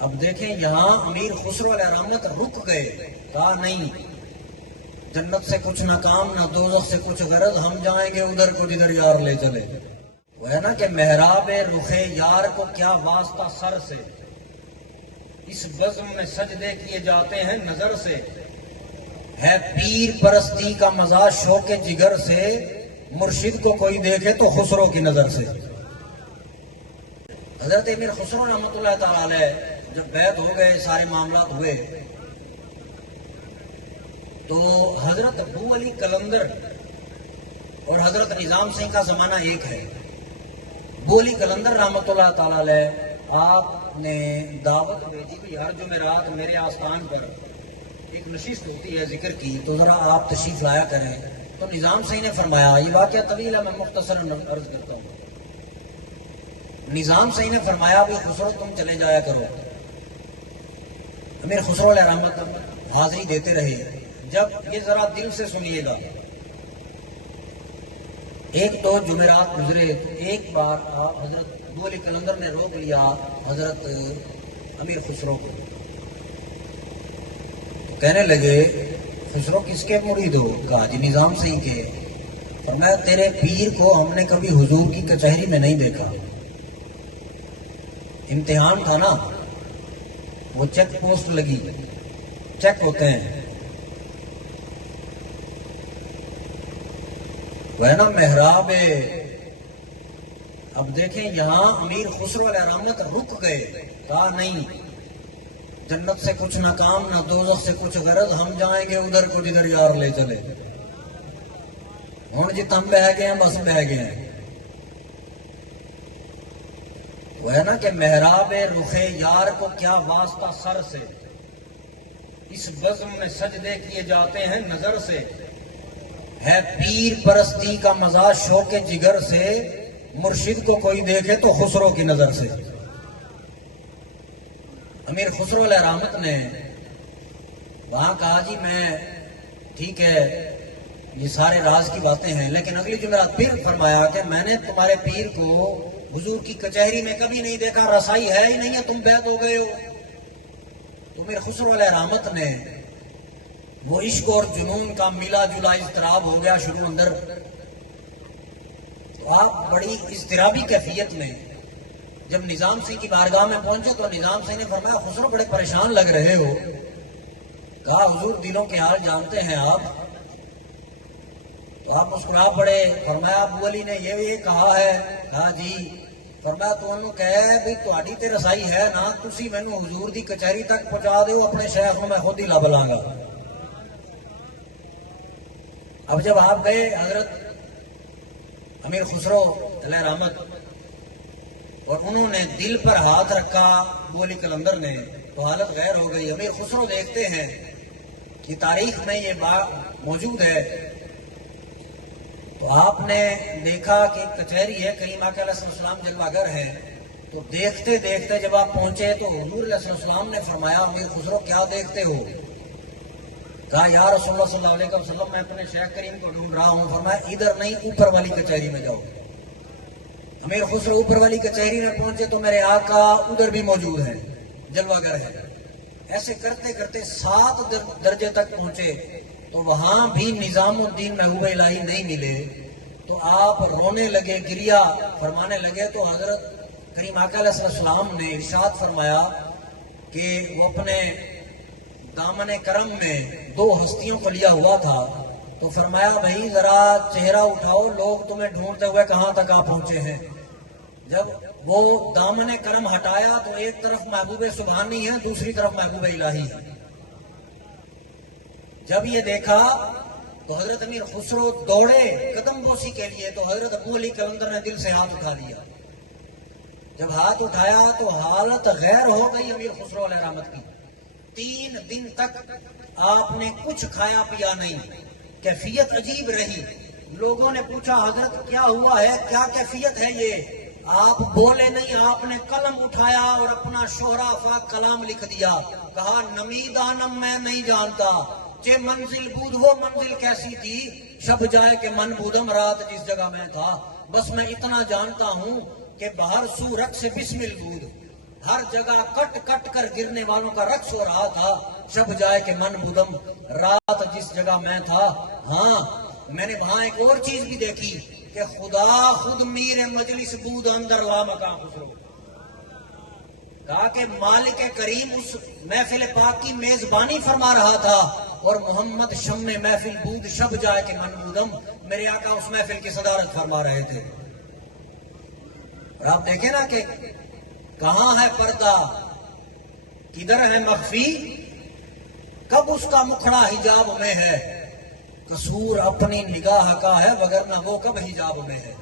اب دیکھیں یہاں امیر خسرو علیہ رحمت رک گئے، کہا نہیں، جنت سے کچھ نہ کام نہ دوزخ سے کچھ غرض، ہم جائیں گے ادھر کو جدھر یار لے چلے۔ وہ ہے نا کہ محراب رخ یار کو کیا واسطہ سر سے، اس بزم میں سجدے کیے جاتے ہیں نظر سے، ہے پیر پرستی کا مزہ شوق جگر سے، مرشد کو کوئی دیکھے تو خسرو کی نظر سے۔ حضرت امیر خسرو رحمۃ اللہ تعالی علیہ جب بیعت ہو گئے، سارے معاملات ہوئے، تو حضرت ابو علی قلندر اور حضرت نظام سنگھ کا زمانہ ایک ہے۔ ابو علی قلندر رحمۃ اللہ تعالی علیہ آپ نے دعوت بھیجی کہ ہر جمعرات میرے آستان پر ایک نشست ہوتی ہے ذکر کی، تو ذرا آپ تشریف لایا کریں۔ تو نظام سنگھ نے فرمایا، یہ واقعہ طویل ہے، میں مختصر عرض کرتا ہوں۔ نظام سنگھ نے فرمایا بھی خسرو تم چلے جایا کرو۔ امیر خسرو علیہ رحمت حاضری دیتے رہے۔ جب یہ ذرا دل سے سنیے گا، ایک دو جمعرات گزرے تو ایک بار آپ حضرت ابو علی قلندر نے روک لیا حضرت امیر خسرو کو، تو کہنے لگے خسرو کس کے مرید ہو؟ کہا جی نظام سنگھ کے۔ فرمایا تیرے پیر کو ہم نے کبھی حضور کی کچہری میں نہیں دیکھا، امتحان تھا نا، وہ چیک پوسٹ لگی، چیک ہوتے ہیں، وہ ہے نا محراب۔ اب دیکھیں یہاں امیر خسرو علیہ رحمت رک گئے، کہا نہیں، جنت سے کچھ نہ کام نہ دوزخ سے کچھ غرض، ہم جائیں گے ادھر کو جدھر یار لے چلے۔ ہوں جی تم بہ گئے ہیں، بس بہ گئے ہیں۔ وہ ہے نا کہ محراب رخ یار کو کیا واسطہ سر سے، اس بزم میں سجدے کیے جاتے ہیں نظر سے، ہے پیر پرستی کا مزہ شوق جگر سے، مرشد کو کوئی دیکھے تو خسرو کی نظر سے۔ امیر خسرو علیہ رحمت نے وہاں کہا جی میں ٹھیک ہے یہ سارے راز کی باتیں ہیں، لیکن اگلی جمعرات پھر فرمایا کہ میں نے تمہارے پیر کو حضور کی کچہری میں کبھی نہیں دیکھا، رسائی ہے ہی نہیں ہے، تم بیعت ہو گئے ہو۔ تو امیر خسرو علیہ رحمت نے وہ عشق اور جنون کا ملا جلا اضطراب ہو گیا شروع اندر، تو آپ بڑی اضطرابی کیفیت میں جب نظام سنگھ کی بارگاہ میں پہنچے تو نظام سنگھ نے فرمایا خسرو بڑے پریشان لگ رہے ہو۔ کہا حضور دلوں کے حال جانتے ہیں آپ۔ تو آپ مسکرا پڑے۔ فرمایا ابو علی نے یہ کہا ہے؟ کہا جی۔ فرمایا تو انہوں کہے بھی تہاڈی تے رسائی ہے نا، تسی مینوں حضور دی کچہری تک پہنچا دیو، اپنے شیخ نوں میں خود ہی لب لاں گا۔ اب جب آپ گئے حضرت امیر خسرو علیہ رحمت اور انہوں نے دل پر ہاتھ رکھا ابو علی قلندر نے، تو حالت غیر ہو گئی۔ امیر خسرو دیکھتے ہیں کہ تاریخ میں یہ بات موجود ہے، تو آپ نے دیکھا کہ کچہری ہے، کریم آقا علیہ السلام جلوہ گر ہے، تو دیکھتے دیکھتے جب آپ پہنچے تو حضور علیہ السلام نے فرمایا امیر خسرو کیا دیکھتے ہو؟ کہا یا رسول اللہ صلی اللہ علیہ وسلم میں اپنے شیخ کریم کو ڈھونڈ رہا ہوں۔ فرمایا ادھر نہیں، اوپر والی کچہری میں جاؤ۔ امیر خسرو اوپر والی کچہری میں پہنچے تو میرے آقا ادھر بھی موجود ہیں، جلوہ گر ہے۔ ایسے کرتے کرتے 7 درجے تک پہنچے تو وہاں بھی نظام الدین محبوب الہی نہیں ملے، تو آپ رونے لگے، گریہ فرمانے لگے، تو حضرت کریم آقا علیہ السلام نے ارشاد فرمایا کہ وہ اپنے دامن کرم میں 2 ہستیوں کو لیا ہوا تھا، تو فرمایا بھائی ذرا چہرہ اٹھاؤ، لوگ تمہیں ڈھونڈتے ہوئے کہاں تک آپ پہنچے ہیں۔ جب وہ دامن کرم ہٹایا تو ایک طرف محبوب سبحانی ہے، دوسری طرف محبوب الہی ہے۔ جب یہ دیکھا تو حضرت امیر خسرو دوڑے قدم بوسی کے لیے، تو حضرت ابو علی قلندر نے دل سے ہاتھ اٹھا لیا۔ جب ہاتھ اٹھایا تو حالت غیر ہو گئی امیر خسرو علیہ رحمت کی۔ 3 دن تک آپ نے کچھ کھایا پیا نہیں، کیفیت عجیب رہی۔ لوگوں نے پوچھا حضرت کیا ہوا ہے، کیا کیفیت ہے یہ؟ آپ بولے نہیں، آپ نے قلم اٹھایا اور اپنا شہرا فاق کلام لکھ دیا۔ کہا نمی دانم میں نہیں جانتا، چے منزل بود وہ منزل کیسی تھی، شب جائے کہ من بودم رات جس جگہ میں تھا، بس میں اتنا جانتا ہوں کہ باہر سو رق سے بسمل بود، ہر جگہ کٹ کٹ کر گرنے والوں کا رقص ہو رہا تھا. شب جائے کہ من بدم، رات جس جگہ میں تھا. ہاں میں نے وہاں ایک اور چیز بھی دیکھی کہ خدا خود میر مجلس بود اندر لا مقام خسرو. کہا کہ مالک کریم اس محفل پاک کی میزبانی فرما رہا تھا اور محمد شم محفل بود شب جائے کہ من بودم، میرے آقا اس محفل کی صدارت فرما رہے تھے. اور آپ دیکھیں نا کہ کہاں ہے پردہ، کدھر ہے مخفی، کب اس کا مکھڑا حجاب میں ہے. قصور اپنی نگاہ کا ہے وگرنہ وہ کب حجاب میں ہے.